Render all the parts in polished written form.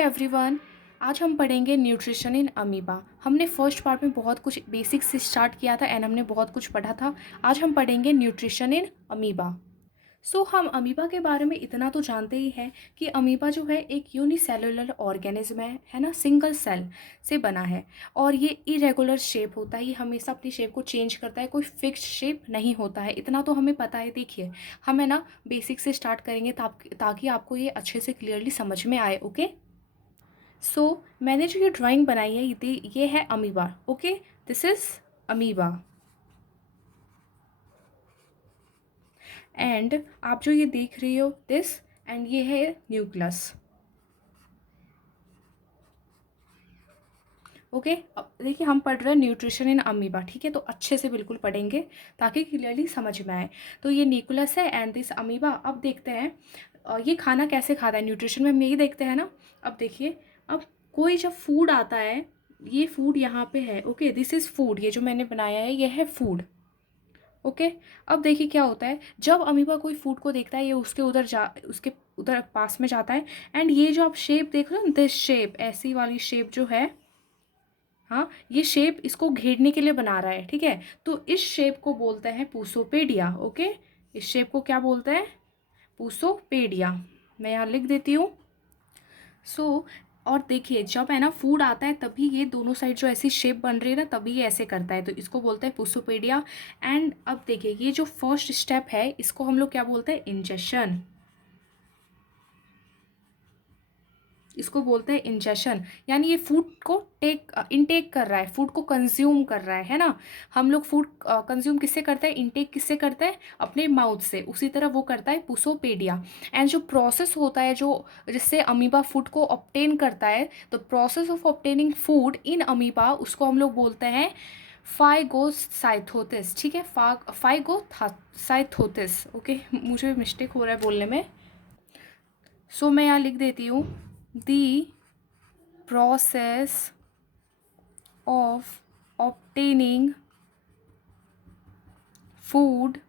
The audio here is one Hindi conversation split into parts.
एवरीवन, आज हम पढ़ेंगे न्यूट्रिशन इन अमीबा। हमने फर्स्ट पार्ट में बहुत कुछ बेसिक्स से स्टार्ट किया था एंड हमने बहुत कुछ पढ़ा था। आज हम पढ़ेंगे न्यूट्रिशन इन अमीबा। हम अमीबा के बारे में इतना तो जानते ही हैं कि अमीबा जो है एक यूनिसेलुलर ऑर्गेनिज्म है ना, सिंगल सेल से बना है और ये इरेगुलर शेप होता है। ये हमेशा अपनी शेप को चेंज करता है, कोई फिक्स्ड शेप नहीं होता है। इतना तो हमें पता है। देखिए, हम है ना बेसिक से स्टार्ट करेंगे ताकि आपको ये अच्छे से क्लियरली समझ में आए। ओके, मैंने जो ये ड्राइंग बनाई है ये है amoeba. Okay, this is amoeba and आप जो ये देख रही हो दिस, एंड ये है न्यूक्लियस। ओके, अब देखिए हम पढ़ रहे हैं न्यूट्रिशन इन अमीबा। ठीक है, तो अच्छे से बिल्कुल पढ़ेंगे ताकि क्लियरली समझ में आए। तो ये न्यूक्लियस है एंड दिस अमीबा। अब देखते हैं ये खाना कैसे खाता है। न्यूट्रिशन में हम यही देखते हैं ना। अब देखिए, अब कोई जब फूड आता है, ये फूड यहाँ पे है। Okay, this is food. ये जो मैंने बनाया है ये है फूड। ओके, अब देखिए क्या होता है जब अमीबा कोई फूड को देखता है, ये उसके उधर पास में जाता है एंड ये जो आप शेप देख रहे हो, दिस शेप, ऐसी वाली शेप जो है, हाँ, ये शेप इसको घेरने के लिए बना रहा है। ठीक है, तो इस शेप को बोलते हैं पूसोपेडिया। ओके, इस शेप को क्या बोलते हैं? पूसोपेडिया। मैं यहाँ लिख देती हूँ। और देखिए जब है ना फूड आता है तभी ये दोनों साइड जो ऐसी शेप बन रही है ना, तभी ये ऐसे करता है, तो इसको बोलते हैं पूसोपेडिया। एंड अब देखिए ये जो फर्स्ट स्टेप है इसको हम लोग क्या बोलते हैं? इंजेशन। इसको बोलते हैं इंजेशन, यानी ये फूड को इनटेक कर रहा है, फूड को कंज्यूम कर रहा है ना। हम लोग फूड कंज्यूम किससे करते हैं? इनटेक किससे करते हैं? अपने माउथ से। उसी तरह वो करता है पूसोपेडिया। एंड जो प्रोसेस होता है जो जिससे अमीबा फूड को ऑब्टेन करता है, तो process of obtaining food in amoeba, उसको हम लोग बोलते हैं फाइगोसाइथोसिस। ठीक है, फाइगोसाइथोसिस। ओके, मुझे मिस्टेक हो रहा है बोलने में। मैं यहाँ लिख देती हूँ, the process of obtaining food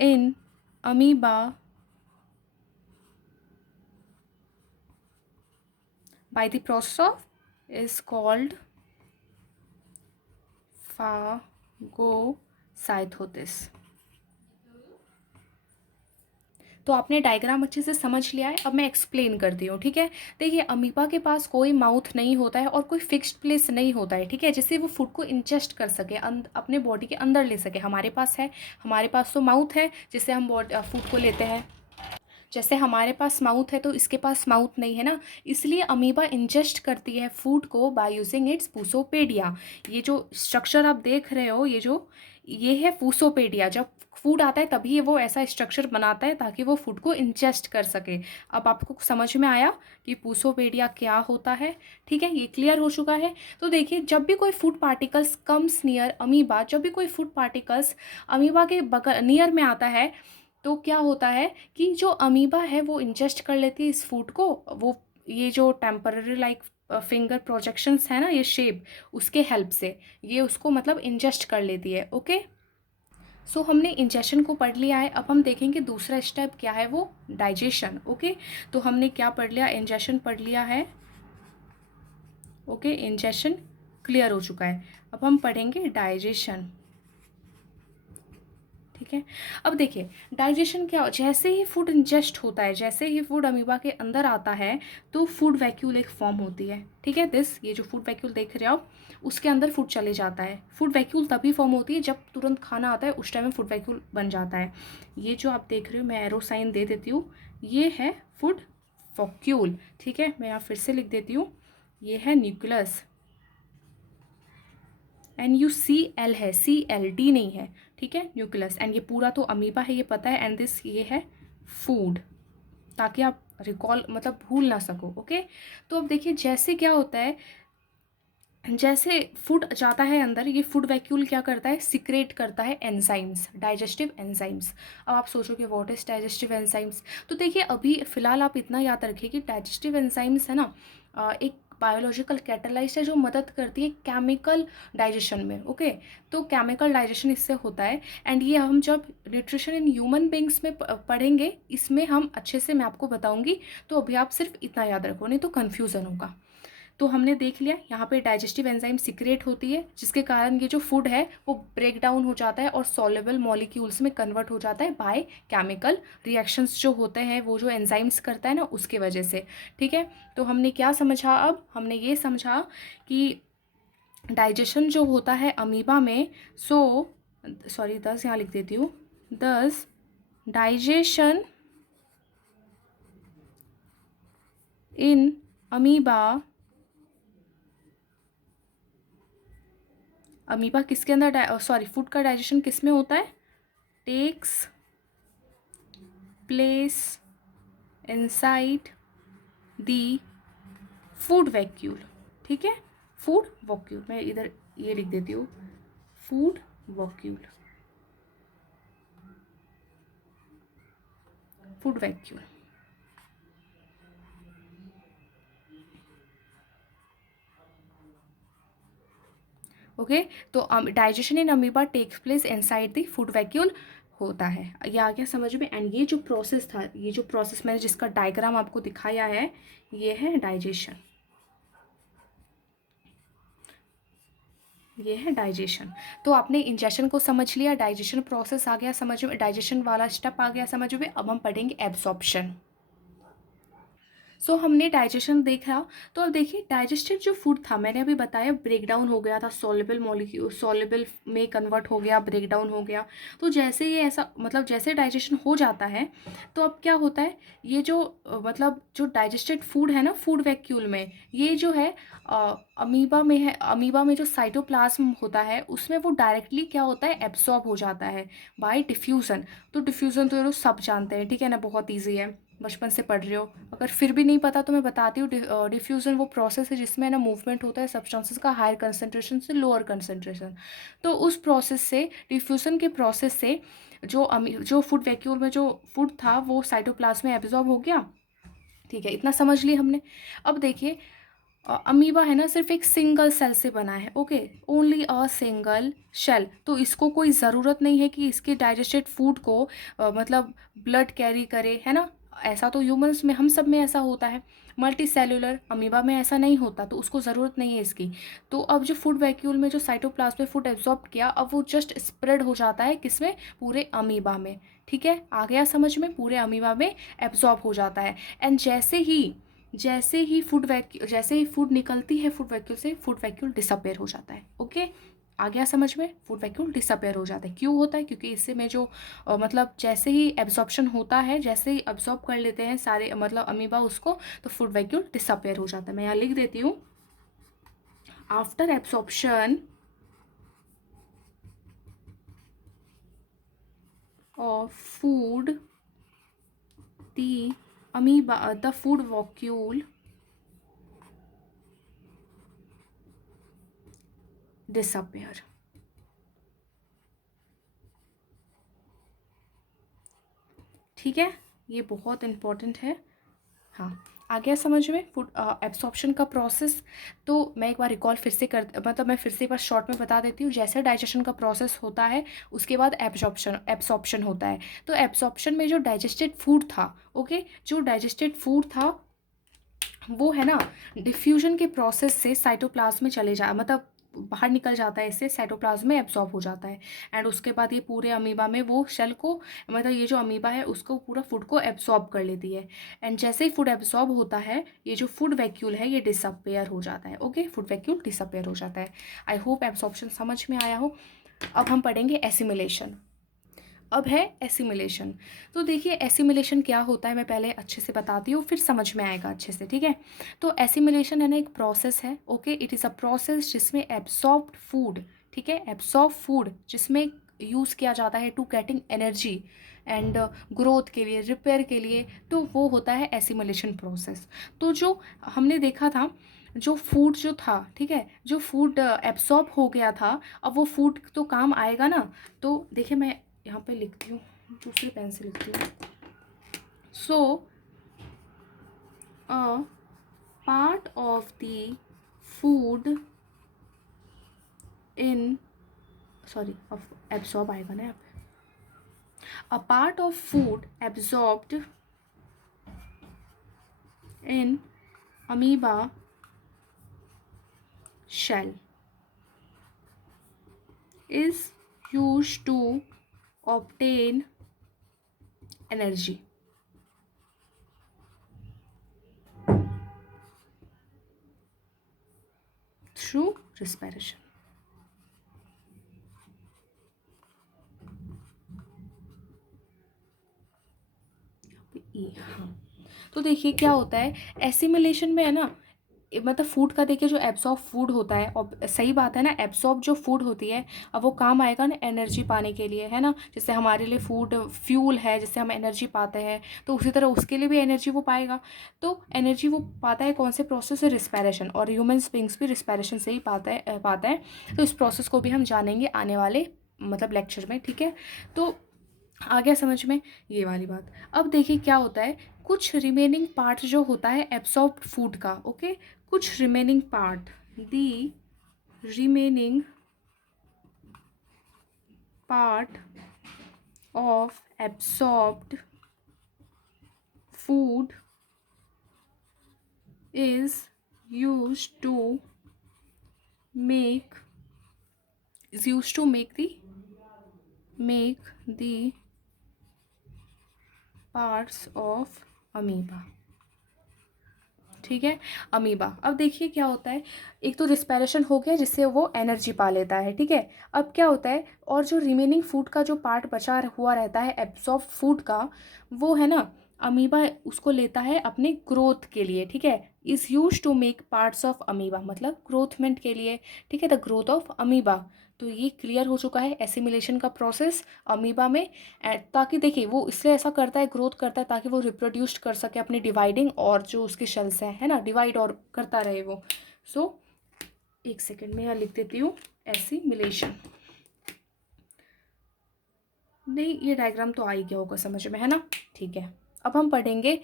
in amoeba by the process of is called phagocytosis। तो आपने डायग्राम अच्छे से समझ लिया है। अब मैं एक्सप्लेन करती हूँ। ठीक है, देखिए अमीबा के पास कोई माउथ नहीं होता है और कोई फिक्स्ड प्लेस नहीं होता है। ठीक है, जिससे वो फूड को इंजेस्ट कर सके, अपने बॉडी के अंदर ले सके। हमारे पास है, हमारे पास तो माउथ है जिससे हम फूड को लेते हैं। जैसे हमारे पास माउथ है तो इसके पास माउथ नहीं है ना, इसलिए अमीबा इंजेस्ट करती है फूड को बाय यूजिंग इट्स पूसोपेडिया। ये जो स्ट्रक्चर आप देख रहे हो, ये है पूसोपेडिया। जब फूड आता है तभी वो ऐसा स्ट्रक्चर बनाता है ताकि वो फूड को इंजेस्ट कर सके। अब आपको समझ में आया कि पूसोपेडिया क्या होता है? ठीक है, ये क्लियर हो चुका है। तो देखिए जब भी कोई food particles comes near amoeba, जब भी कोई फूड पार्टिकल्स अमीबा के बगल नियर में आता है, तो क्या होता है कि जो अमीबा है वो इंजेस्ट कर लेती है इस फूड को। वो ये जो टेम्पररी लाइक फिंगर प्रोजेक्शंस है ना, ये शेप, उसके हेल्प से ये उसको मतलब इंजेस्ट कर लेती है। ओके, हमने इंजेशन को पढ़ लिया है। अब हम देखेंगे दूसरा स्टेप क्या है, वो डाइजेशन। ओके, तो हमने क्या पढ़ लिया? इंजेशन पढ़ लिया है। ओके, इंजेशन क्लियर हो चुका है। अब हम पढ़ेंगे डाइजेशन। ठीक है, अब देखिए डाइजेशन क्या, जैसे ही फूड इंजेस्ट होता है, जैसे ही फूड अमीबा के अंदर आता है, तो फूड वैक्यूल एक फॉर्म होती है। ठीक है, ये जो फूड वैक्यूल देख रहे हो आप, उसके अंदर फूड चले जाता है। फूड वैक्यूल तभी फॉर्म होती है जब तुरंत खाना आता है, उस टाइम में फूड वैक्यूल बन जाता है। ये जो आप देख रहे हो, मैं एरो साइन दे देती हूँ, ये है फूड वैक्यूल। ठीक है, मैं यहाँ फिर से लिख देती हूँ, ये है न्यूक्लियस। NuCl है, CLD नहीं है। ठीक है, न्यूक्लियस। एंड ये पूरा तो अमीबा है, ये पता है। एंड दिस ये है फूड, ताकि आप रिकॉल मतलब भूल ना सको। ओके, तो अब देखिए जैसे क्या होता है, जैसे फूड जाता है अंदर, ये फूड वैक्यूल क्या करता है? सिक्रेट करता है एंजाइम्स, डाइजेस्टिव एंजाइम्स। अब आप सोचोगे व्हाट इज डाइजेस्टिव एंजाइम्स? तो देखिए अभी फ़िलहाल आप इतना याद रखिए कि डाइजेस्टिव एंजाइम्स है ना, एक बायोलॉजिकल कैटालाइस्ट है जो मदद करती है केमिकल डाइजेशन में। ओके, तो केमिकल डाइजेशन इससे होता है। एंड ये हम जब न्यूट्रिशन इन ह्यूमन बींग्स में पढ़ेंगे, इसमें हम अच्छे से मैं आपको बताऊंगी। तो अभी आप सिर्फ इतना याद रखो, नहीं तो कन्फ्यूज़न होगा। तो हमने देख लिया यहाँ पे डाइजेस्टिव एंजाइम सिक्रेट होती है, जिसके कारण ये जो फूड है वो ब्रेक डाउन हो जाता है और सॉल्युबल मॉलिक्यूल्स में कन्वर्ट हो जाता है बाय केमिकल रिएक्शंस जो होते हैं, वो जो एंजाइम्स करता है ना, उसके वजह से। ठीक है, तो हमने क्या समझा? अब हमने ये समझा कि डाइजेशन जो होता है अमीबा में, सॉरी 10 यहाँ लिख देती हूँ, 10 डाइजेशन इन अमीबा, अमीबा किसके अंदर, सॉरी फूड का डाइजेशन किस में होता है? Takes place inside the food vacuole. ठीक है, फूड वॉक्यूल, मैं इधर ये लिख देती हूँ, food vacuole, food vacuole. Okay, तो digestion in amoeba takes place inside the food vacuole होता है। ये आ गया समझ में? एंड ये जो प्रोसेस था, ये जो प्रोसेस मैंने जिसका डायग्राम आपको दिखाया है, ये है डाइजेशन, ये है डाइजेशन। तो आपने इंजेक्शन को समझ लिया, डाइजेशन प्रोसेस आ गया समझ में, डाइजेशन वाला स्टेप आ गया समझ में। अब हम पढ़ेंगे एब्सॉर्प्शन। हमने डाइजेशन देखा। तो अब देखिए, डाइजेस्टेड जो फूड था, मैंने अभी बताया ब्रेक डाउन हो गया था, सॉल्युबल मॉलिक्यूल सॉल्युबल में कन्वर्ट हो गया, ब्रेक डाउन हो गया। तो जैसे ये ऐसा मतलब जैसे डाइजेशन हो जाता है, तो अब क्या होता है, ये जो मतलब जो डाइजेस्टेड फूड है ना फूड वैक्यूल में, ये जो है अमीबा में है, अमीबा में जो साइटोप्लाज्म होता है उसमें वो डायरेक्टली क्या होता है, एब्सॉर्ब हो जाता है बाय डिफ्यूज़न। तो डिफ्यूज़न तो ये लोग सब जानते हैं, ठीक है ना, बहुत ईजी है, बचपन से पढ़ रहे हो। अगर फिर भी नहीं पता तो मैं बताती हूँ। डिफ्यूज़न वो प्रोसेस है जिसमें ना मूवमेंट होता है सब्सटेंसेस का हायर कंसनट्रेशन से लोअर कंसनट्रेशन। तो उस प्रोसेस से, डिफ्यूज़न के प्रोसेस से जो फूड वैक्यूल में जो फूड था वो साइटोप्लाज्म में एब्जॉर्ब हो गया। ठीक है, इतना समझ लिया हमने। अब देखिए, अमीबा है ना सिर्फ एक सिंगल सेल से बना है। Okay, only a single cell. तो इसको कोई ज़रूरत नहीं है कि इसके डाइजेस्टेड फूड को मतलब ब्लड कैरी करे, है ना। ऐसा तो ह्यूमंस में हम सब में ऐसा होता है, मल्टी सेल्यूलर अमीबा में ऐसा नहीं होता, तो उसको ज़रूरत नहीं है इसकी। तो अब जो फूड वैक्यूल में जो साइटोप्लाज्म में फूड एब्जॉर्ब किया, अब वो जस्ट स्प्रेड हो जाता है किसमें, पूरे अमीबा में। ठीक है, आ गया समझ में, पूरे अमीबा में एब्जॉर्ब हो जाता है। एंड जैसे ही फूड निकलती है फूड वैक्यूल से, फूड वैक्यूल डिसअपेयर हो जाता है। ओके, आ गया समझ में, फूड वैक्यूल डिसअपेयर हो जाता है। क्यों होता है? क्योंकि इससे में जो मतलब जैसे ही एब्जॉर्प्शन होता है, जैसे ही एब्जॉर्ब कर लेते हैं सारे मतलब अमीबा उसको, तो फूड वैक्यूल डिसअपेयर हो जाता है। मैं यहाँ लिख देती हूँ, after absorption of food the food vacuole disappear. ठीक है, ये बहुत इंपॉर्टेंट है। हाँ, आ गया समझ में फूड एब्सॉर्प्शन का प्रोसेस। तो मैं एक बार रिकॉल फिर से मतलब मैं फिर से एक बार शॉर्ट में बता देती हूँ। जैसे डाइजेशन का प्रोसेस होता है, उसके बाद एब्सॉर्प्शन होता है। तो एब्सॉर्प्शन में जो डाइजेस्टेड फूड था, ओके, जो डाइजेस्टेड फूड था वो है ना डिफ्यूजन के प्रोसेस से साइटोप्लाज्म में चले जा मतलब बाहर निकल जाता है, इससे साइटोप्लाज्म में एब्जॉर्ब हो जाता है। एंड उसके बाद ये पूरे अमीबा में वो सेल को मतलब ये जो अमीबा है उसको पूरा फूड को एब्जॉर्ब कर लेती है। एंड जैसे ही फूड एब्जॉर्ब होता है, ये जो फूड वैक्यूल है ये डिसअपेयर हो जाता है। ओके, फूड वैक्यूल डिसअपेयर हो जाता है। आई होप एब्जॉर्प्शन समझ में आया हो। अब हम पढ़ेंगे एसिमिलेशन। अब है एसिमिलेशन। तो देखिए, एसिमिलेशन क्या होता है मैं पहले अच्छे से बताती हूँ, फिर समझ में आएगा अच्छे से। ठीक है, तो एसिमिलेशन है ना एक प्रोसेस है। Okay, it is a process जिसमें एब्सॉर्ब्ड फूड, ठीक है, एब्सॉर्ब फूड जिसमें यूज़ किया जाता है to getting energy and growth के लिए, रिपेयर के लिए, तो वो होता है एसिमिलेशन प्रोसेस। तो जो हमने देखा था, जो फूड जो था, ठीक है, जो फूड एब्सॉर्ब हो गया था, अब वो फूड तो काम आएगा ना। तो देखिए, मैं यहाँ पे लिखती हूँ, दूसरे पेन से लिखती हूँ। So a part of the food in, sorry absorb आएगा ना, a part of food absorbed in amoeba shell is used to obtain energy through respiration. हाँ, तो देखिए क्या होता है एसिमिलेशन में, है ना, मतलब फूड का देखिए जो एब्सॉर्ब फूड होता है, और सही बात है ना, एब्सॉर्ब जो फूड होती है अब वो काम आएगा ना एनर्जी पाने के लिए, है ना, जैसे हमारे लिए फूड फ्यूल है जिससे हम एनर्जी पाते हैं, तो उसी तरह उसके लिए भी एनर्जी वो पाएगा। तो एनर्जी वो पाता है कौन से प्रोसेस से, रिस्पायरेशन, और ह्यूमन बींग्स भी रिस्पायरेशन से ही पाता है। तो इस प्रोसेस को भी हम जानेंगे आने वाले मतलब लेक्चर में, ठीक है। तो आ गया समझ में ये वाली बात। अब देखिए क्या होता है, कुछ रिमेनिंग पार्ट जो होता है एब्सॉर्ब्ड फूड का, ओके, कुछ remaining part, the remaining part of absorbed food is used to make the parts of amoeba, ठीक है, अमीबा। अब देखिए क्या होता है, एक तो रिस्पायरेशन हो गया जिससे वो एनर्जी पा लेता है, ठीक है। अब क्या होता है, और जो रिमेनिंग फूड का जो पार्ट बचा हुआ रहता है एब्सॉर्ब फूड का, वो है ना अमीबा उसको लेता है अपने ग्रोथ के लिए, ठीक है। Is use to make parts of amoeba, मतलब ग्रोथमेंट के लिए, ठीक है, द ग्रोथ ऑफ अमीबा। तो ये क्लियर हो चुका है एसिमिलेशन का प्रोसेस अमीबा में। ताकि देखिए वो इसलिए ऐसा करता है, ग्रोथ करता है ताकि वो रिप्रोड्यूस कर सके अपनी डिवाइडिंग, और जो उसके शेल्स हैं, है ना, डिवाइड और करता रहे वो। सो एक सेकेंड में यहाँ लिख देती हूँ एसिमिलेशन। नहीं, ये डायग्राम तो आ ही गया होगा समझ में, है ना, ठीक है। अब हम पढ़ेंगे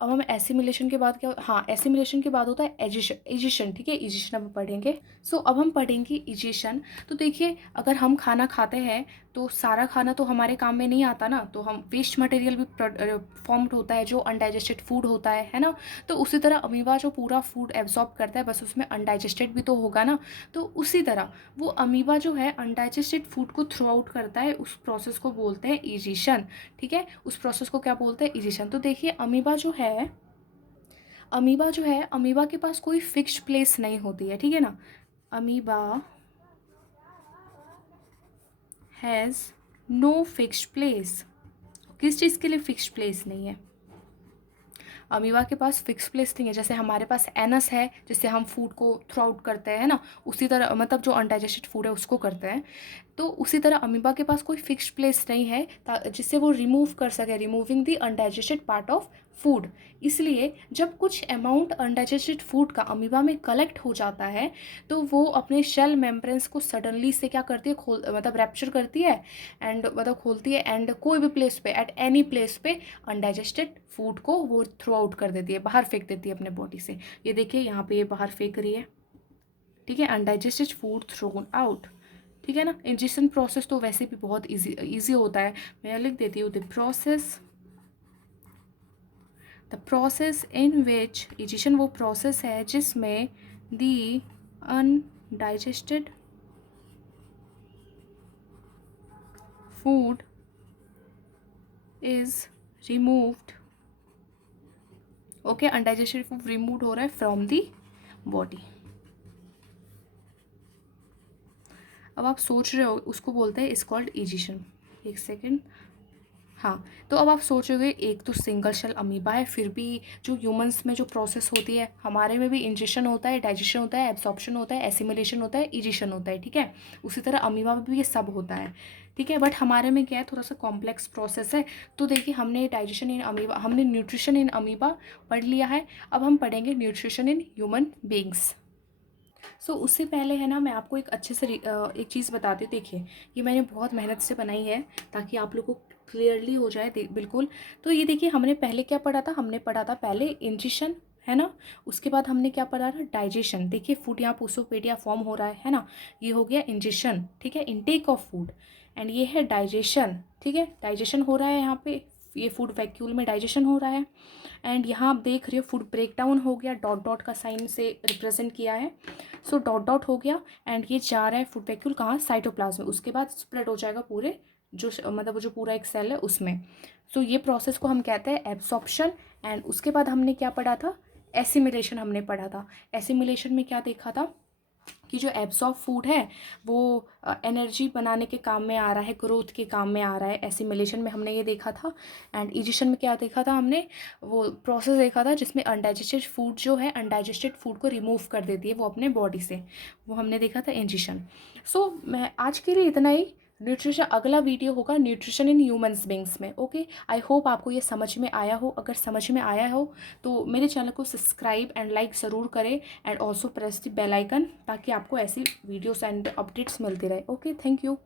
अब हम एसिमिलेशन के बाद क्या, हाँ, एसिमिलेशन के बाद होता है एजिशन, ठीक है, एजिशन अब पढ़ेंगे। सो अब हम पढ़ेंगे एजिशन। तो देखिए अगर हम खाना खाते हैं तो सारा खाना तो हमारे काम में नहीं आता ना, तो हम वेस्ट मटेरियल भी फॉर्म्ड होता है जो अनडाइजेस्टेड फूड होता है ना। तो उसी तरह अमीबा जो पूरा फूड एब्जॉर्ब करता है, बस उसमें अनडाइजेस्टेड भी तो होगा ना। तो उसी तरह वो अमीबा जो है अनडाइजेस्टेड फूड को थ्रू आउट करता है, उस प्रोसेस को बोलते हैं एजिशन, ठीक है, उस प्रोसेस को क्या बोलते हैं, एजिशन। तो देखिए अमीबा के पास कोई फिक्स्ड प्लेस नहीं होती है, ठीक है ना। Amoeba has no fixed place. किस चीज़ के लिए फिक्स्ड प्लेस नहीं है, अमीबा के पास फिक्स प्लेस नहीं है। जैसे हमारे पास एनस है जिससे हम फूड को थ्रू आउट करते हैं ना, उसी तरह मतलब जो अनडाइजेस्टेड फूड है उसको करते हैं। तो उसी तरह अमीबा के पास कोई फिक्स्ड प्लेस नहीं है जिससे वो रिमूव कर सके, removing the undigested part of food. इसलिए जब कुछ अमाउंट अनडाइजेस्टेड फूड का अमीबा में कलेक्ट हो जाता है तो वो अपने शेल मेम्ब्रेन्स को सडनली से क्या करती है, मतलब रैप्चर करती है, एंड मतलब खोलती है, एंड कोई भी प्लेस पे, एट एनी प्लेस पे अनडाइजेस्टेड फूड को वो थ्रू आउट कर देती है, बाहर फेंक देती है अपने बॉडी से। ये देखिए यहाँ पे ये बाहर फेंक रही है, ठीक है, अनडाइजेस्टेड फूड थ्रोन आउट, ठीक है ना। इंजेक्शन प्रोसेस तो वैसे भी बहुत इजी होता है, मैं लिख देती हूँ द प्रोसेस इन विच, इजिशन वो प्रोसेस है जिसमें the undigested food is removed, okay, undigested food remove हो रहा है फ्रॉम दी बॉडी। अब आप सोच रहे हो उसको बोलते हैं इज कॉल्ड इजिशन। एक सेकेंड, हाँ, तो अब आप सोच रहे हो एक तो सिंगल शेल अमीबा है, फिर भी जो ह्यूमंस में जो प्रोसेस होती है, हमारे में भी इंजेक्शन होता है, डाइजेशन होता है, एब्सॉर्प्शन होता है, एसिमिलेशन होता है, इजिशन होता है, ठीक है। उसी तरह अमीबा में भी ये सब होता है, ठीक है। बट हमारे में क्या है, थोड़ा सा कॉम्प्लेक्स प्रोसेस है। तो देखिए हमने डाइजेशन इन अमीबा, हमने न्यूट्रिशन इन अमीबा पढ़ लिया है। अब हम पढ़ेंगे न्यूट्रिशन इन ह्यूमन बींग्स। सो उससे पहले है ना, मैं आपको एक अच्छे से एक चीज़ बताती हूँ। देखिए ये मैंने बहुत मेहनत से बनाई है ताकि आप लोगों को क्लियरली हो जाए बिल्कुल। तो ये देखिए हमने पहले क्या पढ़ा था, हमने पढ़ा था पहले इंजेक्शन, है ना। उसके बाद हमने क्या पढ़ा था, डाइजेशन। देखिए फूड यहाँ पूसोपेडिया फॉर्म हो रहा है ना, ये हो गया इंजेशन, ठीक है, इनटेक ऑफ फूड। एंड ये है डाइजेशन, ठीक है, डाइजेशन हो रहा है यहाँ पे, ये फूड वैक्यूल में डाइजेशन हो रहा है। एंड यहाँ आप देख रहे हो फूड ब्रेक डाउन हो गया, डॉट डॉट का साइन से रिप्रेजेंट किया है। सो डॉट डॉट हो गया एंड ये जा रहा है फूड वैक्यूल कहाँ, साइटोप्लाज्म में। उसके बाद स्प्रेड हो जाएगा पूरे जो मतलब वो जो पूरा एक सेल है उसमें। सो ये प्रोसेस को हम कहते हैं एब्सॉर्प्शन। एंड उसके बाद हमने क्या पढ़ा था, एसिमिलेशन हमने पढ़ा था। एसिमिलेशन में क्या देखा था कि जो एब्सॉर्ब फूड है वो एनर्जी बनाने के काम में आ रहा है, ग्रोथ के काम में आ रहा है, एसिमिलेशन में हमने ये देखा था। एंड इजिशन में क्या देखा था हमने, वो प्रोसेस देखा था जिसमें अनडाइजेस्टेड फूड जो है अनडाइजेस्टेड फूड को रिमूव कर देती है वो अपने बॉडी से, वो हमने देखा था इंजिशन। सो मैं आज के लिए इतना ही। न्यूट्रिशन अगला वीडियो होगा न्यूट्रिशन इन ह्यूमंस बींग्स में। ओके, आई होप आपको ये समझ में आया हो। अगर समझ में आया हो तो मेरे चैनल को सब्सक्राइब एंड लाइक ज़रूर करें and also press the bell icon, ताकि आपको ऐसी वीडियोस एंड अपडेट्स मिलती रहे। Okay, thank you.